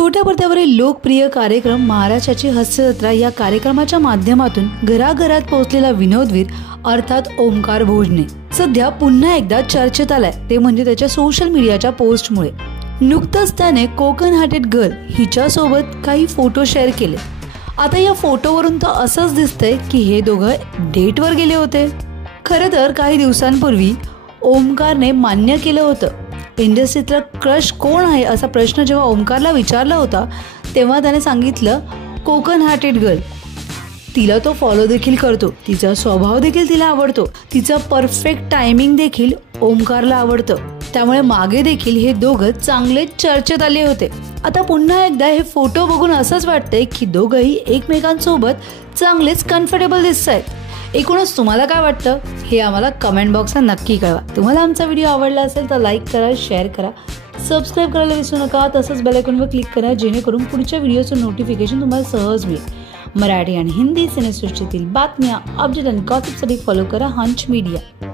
छोट्या पडद्यावरील लोकप्रिय कार्यक्रम महाराष्ट्राची हास्य जत्रा या कार्यक्रमाच्या माध्यमातून घराघरात पोहोचलेला विनोदवीर अर्थात ओमकार भोजने सध्या पुन्हा एकदा चर्चेत आलाय, ते म्हणजे त्याच्या सोशल मीडियाच्या पोस्टमुळे। नुकताच त्याने कोकण हार्टेड गर्ल हिच्या सोबत काही फोटो शेअर केले। आता या फोटोवरून तर असंच दिसतंय की हे दोघं डेटवर गेले होते। खरं तर काही दिवसांपूर्वी ओमकारने मान्य केलं होतं। इंडस्ट्रीतला क्रश कोण आहे असा प्रश्न जेव्हा ओमकारला विचारला होता तेव्हा त्याने सांगितलं कोकण हार्टेड गर्ल। तिला तो फॉलो देखील करतो, तिचा स्वभाव देखील तिला आवडतो, तिचं परफेक्ट टायमिंग देखील ओमकारला आवडतं। त्यामुळे मागे देखील हे दोघं चांगले चर्चेत आले होते। आता पुन्हा एकदा हे फोटो बघून असंच वाटतंय की दोघंही एकमेकांसोबत चांगलेच कम्फर्टेबल दिसतायत। एकूणच तुम्हाला काय वाटतं हे आम्हाला कमेंट बॉक्सला नक्की कळवा। तुम्हाला आमचा व्हिडिओ आवडला असेल तर लाईक करा, शेअर करा, सबस्क्राईब करायला विसरू नका। तसंच बेल आयकॉनवर क्लिक करा जेणेकरून पुढच्या व्हिडिओचं नोटिफिकेशन तुम्हाला सहज मिळेल। मराठी आणि हिंदी सिनेसृष्टीतील बातम्या, अपडेट आणि गॉसिपसाठी फॉलो करा हंच मीडिया।